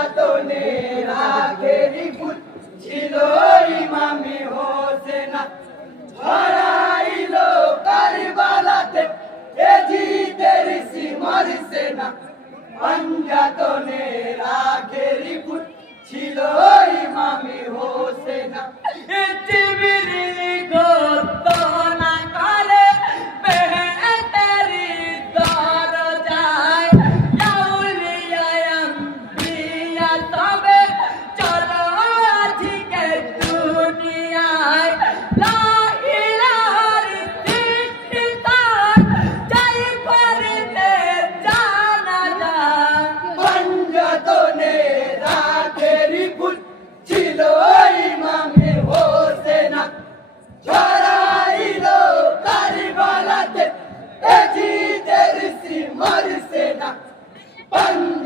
পাঞ্জাতনের আখেরি ফুল ছিল ইমামে হোসেন ছড়াইলো কারবালাতে এ জিদের সিমর সেনা পাঞ্জাতনের আখেরি ফুল ছিল ইমামে হোসেন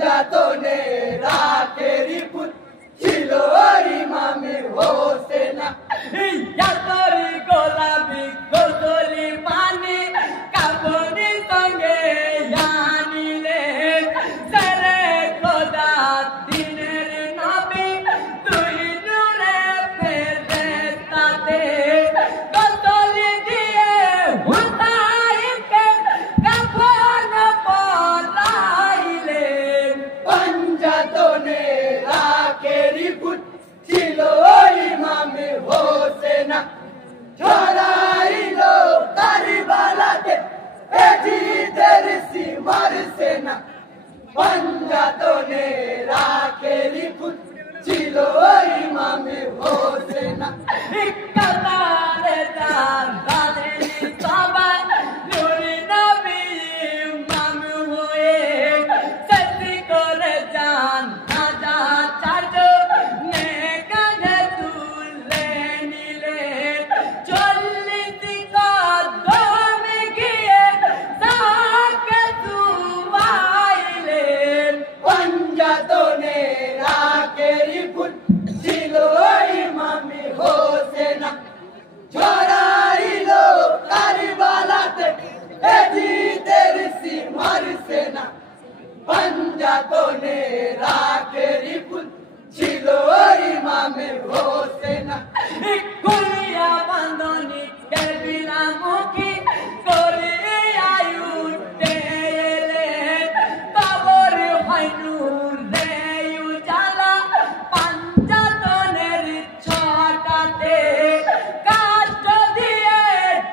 পাঞ্জাতনের আখেরি ফুল ছিল ইমামে হোসেন ইয়াতরি গোলাপি গোসলি পানি কাপড়ি সঙ্গে জানিলে সরে খোদা দিনের নবী তুই নূরে ফেরেশতাতে গোসলি দিয়ে হুসাইনকে কাফন পরাইলে পাঞ্জাতনের আখেরি ফুল ছিল ইমামে হোসেন ছড়াইলো কারবালাতে এ জিদের সিমর সেনা পাঞ্জাতনের আখেরি ফুল ছিল ইমামে হোসেন ইকতারে জালালে সবাই নূরে নবী ইমাম হয়ে সত্যি করে জান রাজা চাচো নে কাঁধে তুলে নিলে 40 কদমে গিয়ে তাকে শুয়াইলেন পাঞ্জাতনের আখেরি ফুল ছিল ইমামে হোসেন ছড়াইলো কারবালাতে এ জিদের সিমর সেনা পাঞ্জাতনের আখেরি ফুল ছিল ইমামে হোসেন কুলিয়া বান্ধনি কেবিলা মুখী করে আয়ুতে এলেন কবর হয়নুর রে উজালা পাঞ্জাতনের ছটাতে কাষ্ট দিয়ে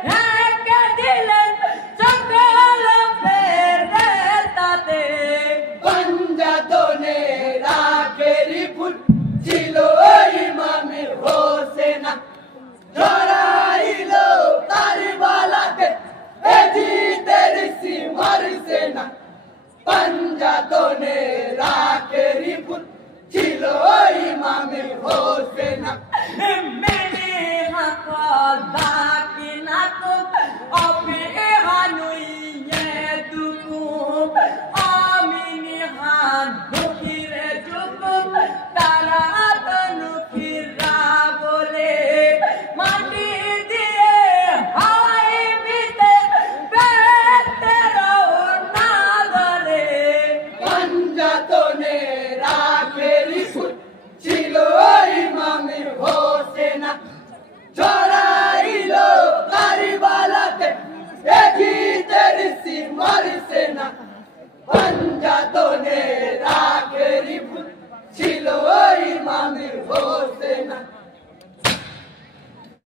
ঢেকে দিলেন সকল ফেরেশতাতে পাঞ্জাতনের আখেরি ফুল ছিল ইমামে হোসেন ছড়াইলো কারবালাতে এ জিদের সিমর সেনা পাঞ্জাতনের আখেরি ফুল ছিল ইমামে হোসেন মেরে হাকলা কি না তো অপে হানুইয়ে দুকু আমিনি হান দুখিরে জুকু তারা তনুখিরা বলে মাটি দিয়ে হাই মিতে বেতের না ধরে পাঞ্জাতনের আখেরি ফুল ছিল ইমামে হোসেন ছড়াইলো কারবালাতে এ জিদের সিমর সেনা পাঞ্জাতনের